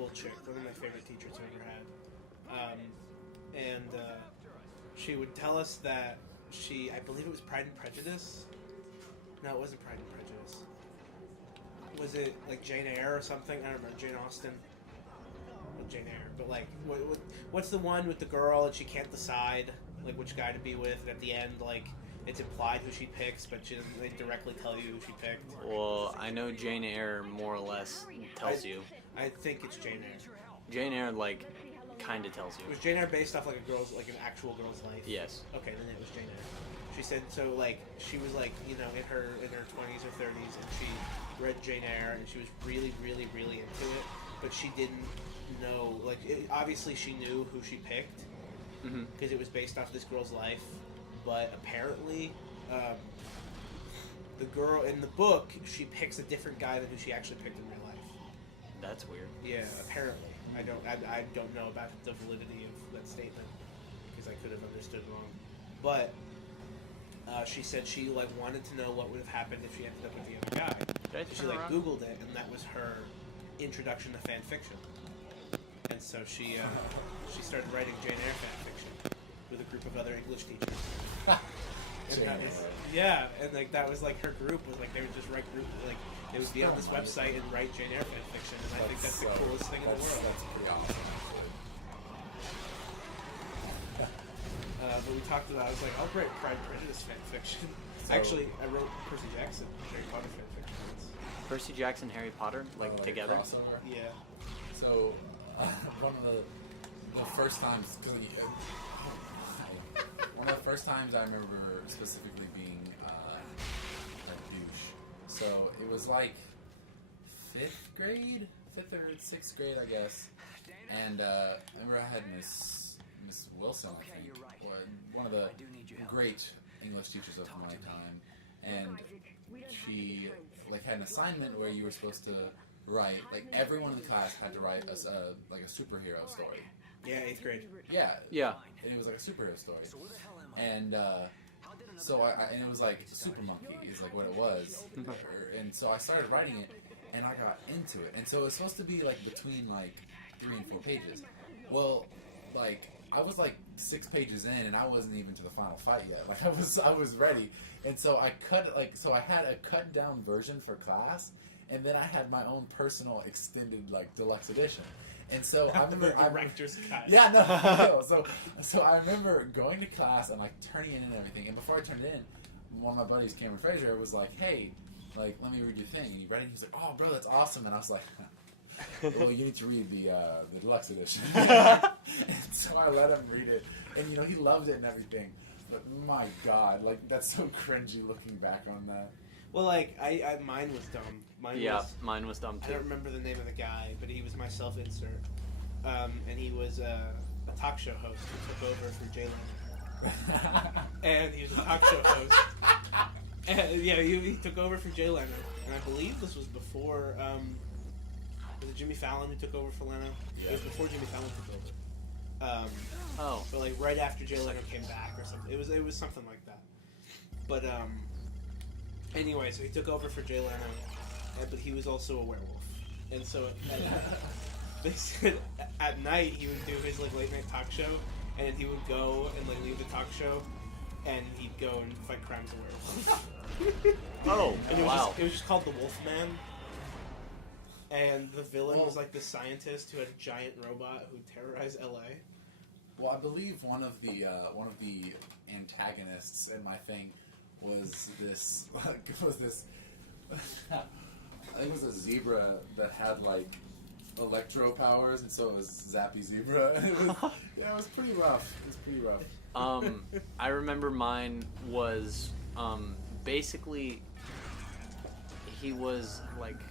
cool chick, one of my favorite teachers I ever had. And she would tell us that I believe it was Pride and Prejudice. No, it wasn't Pride and Prejudice. Was it like Jane Eyre or something? I don't remember. Jane Austen. Well, Jane Eyre. But like, what's the one with the girl and she can't decide like which guy to be with, and at the end, like, it's implied who she picks, but she doesn't like, directly tell you who she picked. Well, I know Jane Eyre more or less tells you. I think it's Jane Eyre. Jane Eyre, like, kind of tells you. Was Jane Eyre based off like an actual girl's life? Yes. Okay, then it was Jane Eyre. She said so. Like, she was like, you know, in her 20s or 30s, and she read Jane Eyre, and she was really, really, really into it. But she didn't know. Like, obviously, she knew who she picked because it was based off this girl's life. But apparently, the girl in the book, she picks a different guy than who she actually picked in real life. That's weird. Yeah, apparently. I don't know about the validity of that statement because I could have understood wrong. But she said she like wanted to know what would have happened if she ended up with the other guy. So she like Googled it, and that was her introduction to fan fiction. And so she started writing Jane Eyre fan fiction with a group of other English teachers. Yeah, and like that was like her group was like they would just write group like they would be on this website and write Jane Eyre fan fiction, and I think that's the coolest thing in the world. That's pretty awesome. But we talked about, I was like, I'll write Pride and Prejudice fan fiction. So, actually, I wrote Percy Jackson Harry Potter fan fiction once. Percy Jackson, Harry Potter, like together. Crossover. Yeah. So one of the first times, one of the first times I remember specifically being a douche. So it was like 5th or 6th grade, I guess. And I remember I had Miss Wilson, I think, one of the great English teachers of my time, and she like had an assignment where you were supposed to write, like everyone in the class had to write like a superhero story. Yeah, 8th grade. Yeah. And it was like a superhero story, and so and it was like Super Monkey is like what it was, and so I started writing it, and I got into it, and so it was supposed to be like between like 3 and 4 pages. Well, like I was like 6 pages in, and I wasn't even to the final fight yet. Like I was ready, and so I had a cut down version for class, and then I had my own personal extended like deluxe edition. And so I remember director's cut. Yeah, no. So I remember going to class and like turning it in and everything. And before I turned it in, one of my buddies, Cameron Fraser, was like, "Hey, like let me read your thing." And he read it. And he was like, "Oh, bro, that's awesome." And I was like, "Well, you need to read the deluxe edition." And so I let him read it, and you know he loved it and everything. But my God, like that's so cringy looking back on that. Well, like mine was dumb. Mine was dumb too. I don't remember the name of the guy, but he was my self-insert, and he was a talk show host who took over for Jay Leno. And he was a talk show host. And, yeah, he took over for Jay Leno, and I believe this was before. Was it Jimmy Fallon who took over for Leno? Yeah. It was before Jimmy Fallon took over. But like right after Jay Leno came back or something. It was something like that. But anyway, so he took over for Jay Leno, but he was also a werewolf. And so they said at night he would do his like late night talk show, and then he would go and like leave the talk show, and he'd go and fight crimes of werewolves. And it was just called the Wolfman. And the villain was like this scientist who had a giant robot who terrorized LA. Well, I believe one of the antagonists in my thing was this. I think it was a zebra that had like electro powers, and so it was Zappy Zebra. It was pretty rough. It was pretty rough. I remember mine was basically he was like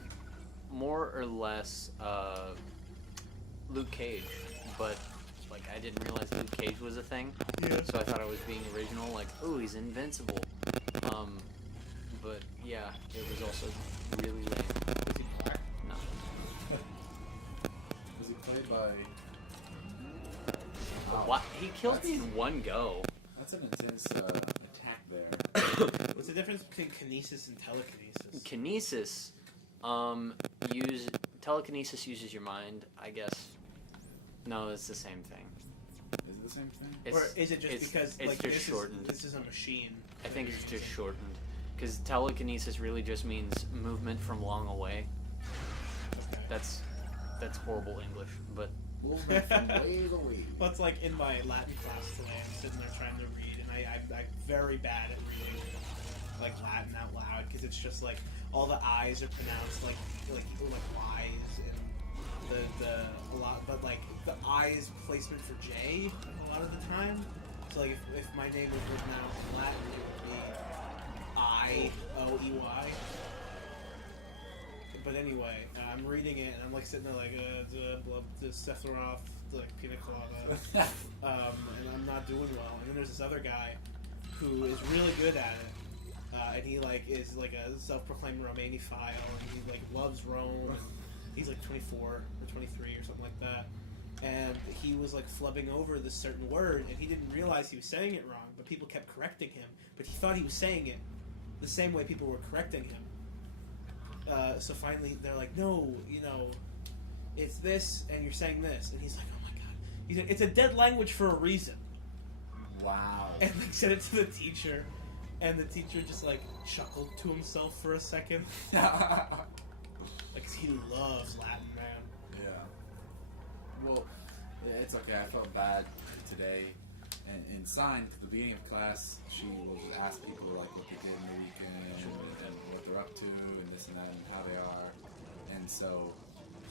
more or less Luke Cage, but like I didn't realize Luke Cage was a thing. Yeah. So I thought I was being original, like, ooh, he's invincible. But yeah, it was also really lame. Was he black? No. Was he played by? What? He killed me in one go. That's an intense attack there. What's the difference between kinesis and telekinesis? Kinesis, use telekinesis uses your mind, I guess. No, it's the same thing. Is it the same thing? Or is it just because it's like just shortened? This is a machine. I think it's just shortened. Because telekinesis really just means movement from long away. Okay. That's horrible English, but Movement from ways away. Well, it's like in my Latin class today, I'm sitting there trying to read, and I'm very bad at reading like Latin out loud because it's just like all the I's are pronounced like Y's, and the a lot, but like the I's placement for J a lot of the time. So like if my name was written out in Latin, it would be I-O-E-Y. But anyway, I'm reading it and I'm like sitting there like the Sephiroth, the pina colada, and I'm not doing well. And then there's this other guy who is really good at it, and he like is like a self-proclaimed Romaniophile, and he like loves Rome. And he's like 24 or 23 or something like that. And he was like flubbing over this certain word, and he didn't realize he was saying it wrong. But people kept correcting him, but he thought he was saying it the same way people were correcting him. So finally, they're like, "No, it's this, and you're saying this," and he's like, "Oh my god!" He's like, "It's a dead language for a reason." Wow. And like said it to the teacher, and the teacher just like chuckled to himself for a second, like 'cause he loves Latin, man. Yeah. Well, it's okay. I felt bad today. And in sign, at the beginning of class, she will ask people like what they did in the weekend and what they're up to and this and that and how they are. And so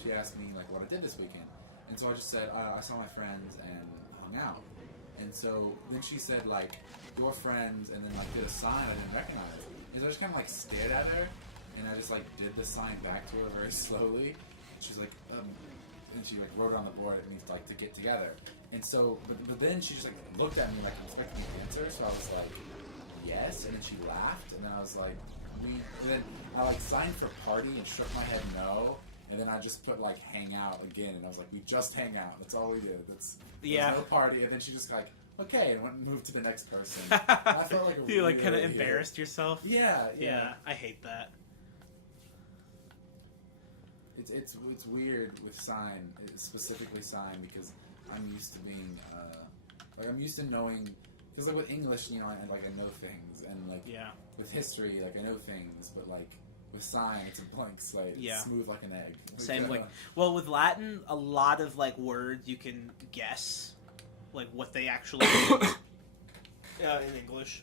she asked me like what I did this weekend. And so I just said I saw my friends and hung out. And so then she said like your friends, and then like did a sign I didn't recognize. And so I just kind of like stared at her, and I just like did the sign back to her very slowly. She's like, and she like wrote it on the board. It means like to get together. And so, but then she just like looked at me like expecting me to answer. So I was like, yes. And then she laughed, and then I was like, we. And then I like signed for party and shook my head no. And then I just put like hang out again, and I was like, we just hang out. That's all we did. There's no party. And then she just like okay, and went and moved to the next person. I felt like you like kind of embarrassed yourself. Yeah. I hate that. It's weird with sign, specifically sign, because I'm used to being like I'm used to knowing, because like with English, I know things, and like with history, like I know things, but like with sign, it's a blank slate. It's smooth like an egg. Same like well with Latin, a lot of like words you can guess like what they actually mean in English,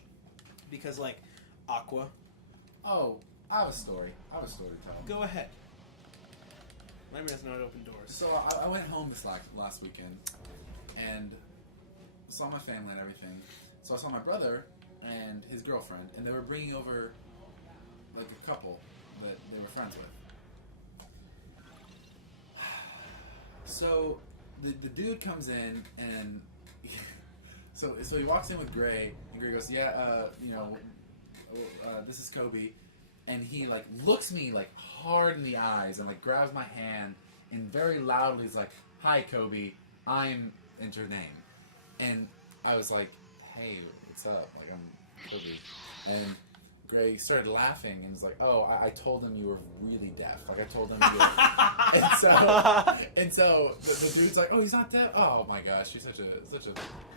because like aqua. Oh, I have a story. I have a story to tell. Go ahead. Laramie doesn't know how to open doors. So I went home this last weekend and saw my family and everything. So I saw my brother and his girlfriend, and they were bringing over like a couple that they were friends with. So the dude comes in, and so he walks in with Gray, and Gray goes, this is Coby. And he like looks me like hard in the eyes and like grabs my hand and very loudly is like, "Hi, Coby, I'm enter name." And I was like, "Hey, what's up? Like I'm Coby." And Gray started laughing and was like, "Oh, I told him you were really deaf. Like I told him you were..." and so the dude's like, "Oh, he's not deaf. Oh my gosh, you're such a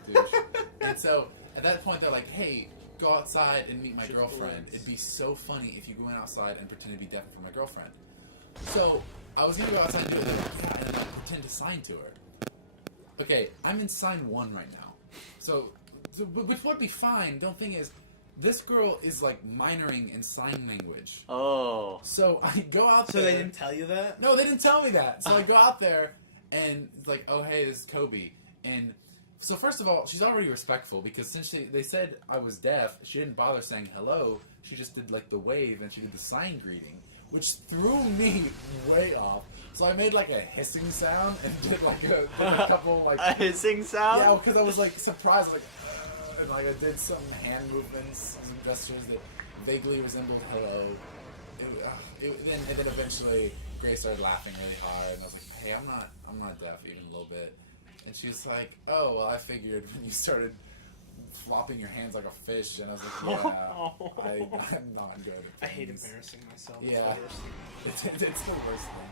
douche." And so at that point they're like, "Hey, go outside and meet my girlfriend. It'd be so funny if you went outside and pretended to be deaf for my girlfriend." So I was gonna go outside and do it, and like pretend to sign to her. Okay, I'm in sign 1 right now. So which would be fine. The thing is, this girl is like minoring in sign language. Oh. So I go out there. So they didn't tell you that? No, they didn't tell me that. So I go out there, and it's like, "Oh, hey, this is Coby." And so first of all, she's already respectful, because since they said I was deaf, she didn't bother saying hello. She just did like the wave, and she did the sign greeting, which threw me way off. So I made like a hissing sound and did like a couple like a hissing sound. Yeah, because I was like surprised, like and like I did some hand movements, some gestures that vaguely resembled hello. And then eventually Grace started laughing really hard, and I was like, "Hey, I'm not deaf even a little bit." And she's like, "Oh, well, I figured when you started flopping your hands like a fish." And I was like, "Yeah, I'm not good at things." I hate embarrassing myself. Yeah, it's the worst thing.